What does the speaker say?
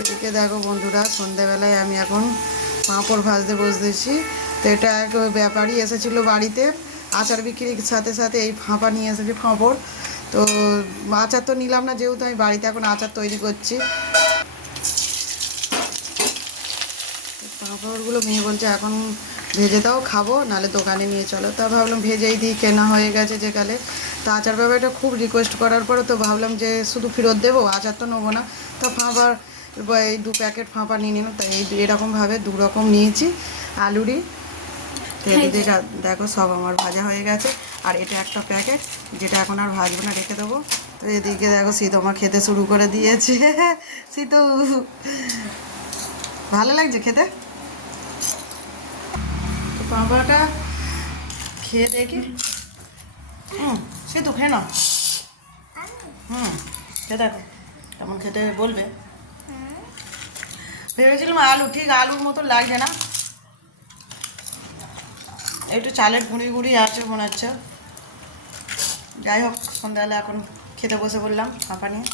এদিকে দেখো বন্ধুরা, সন্ধ্যেবেলায় আমি এখন পাঁপড় ভাজতে বসতেছি। তো এটা এক ব্যাপারী এসেছিলো বাড়িতে আচার বিক্রির সাথে সাথে এই ফাঁপা নিয়ে এসেছে পাঁপড়। তো আচার তো নিলাম না, যেহেতু আমি বাড়িতে এখন আচার তৈরি করছি। পাঁপড়গুলো মেয়ে বলছে এখন ভেজে দাও, খাবো, নাহলে দোকানে নিয়ে চলো। তা ভাবলাম ভেজেই দিই, কেনা হয়ে গেছে যেকালে। তা আচার ব্যাপারটা খুব রিকোয়েস্ট করার পরে তো ভাবলাম যে শুধু ফেরত দেবো, আচার তো নেবো না। তা ফাঁপা এই 2 প্যাকেট ফাঁপা নিয়ে নিলাম। তাই এরকমভাবে 2 রকম নিয়েছি আলুরই। তো এদিকে দেখো সব আমার ভাজা হয়ে গেছে। আর এটা একটা প্যাকেট, যেটা এখন আর ভাজবো না, রেখে দেবো। তো এদিকে দেখো শীত আমার খেতে শুরু করে দিয়েছে। শীত ভালো লাগছে খেতে। তো পাঁপড়টা খেয়ে দেখি। সে তো খেয়ে না। খেয়ে দেখো কেমন খেতে বলবে। ভেবেছিলাম আলু, ঠিক আলুর মতো লাগছে না, একটু চালের গুঁড়ি গুঁড়ি আছে মনে হচ্ছে। যাই হোক, সন্ধ্যাবেলা এখন খেতে বসে বললাম ফাঁপা নিয়ে।